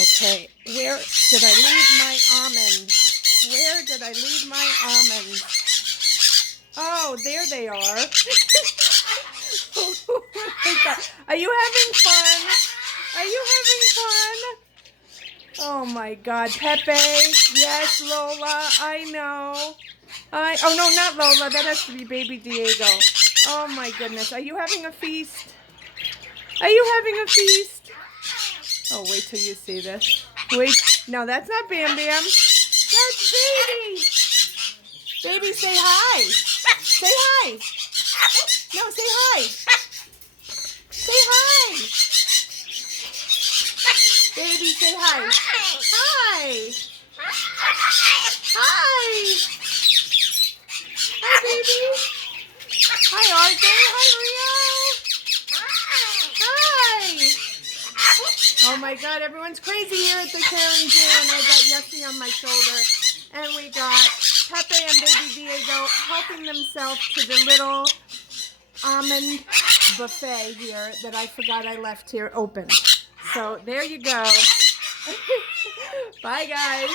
Okay, where did I leave my almonds? Where did I leave my almonds? Oh, there they are. Oh my God. Are you having fun? Are you having fun? Oh my God, Pepe. Yes, Lola, I know. Oh no, not Lola. That has to be Baby Diego. Oh my goodness. Are you having a feast? Are you having a feast? Oh, wait till you see this. Wait. No, that's not Bam Bam. That's Baby. Baby, say hi. Say hi. No, say hi. Say hi. Baby, say hi. Hi. Hi. Hi, baby. Hi, Arthur. Hi, Rio. Hi. Oh my God, everyone's crazy here at the Karen Zoo, and I got Yessie on my shoulder, and we got Pepe and Baby Diego helping themselves to the little almond buffet here that I forgot I left here open. So there you go. Bye, guys.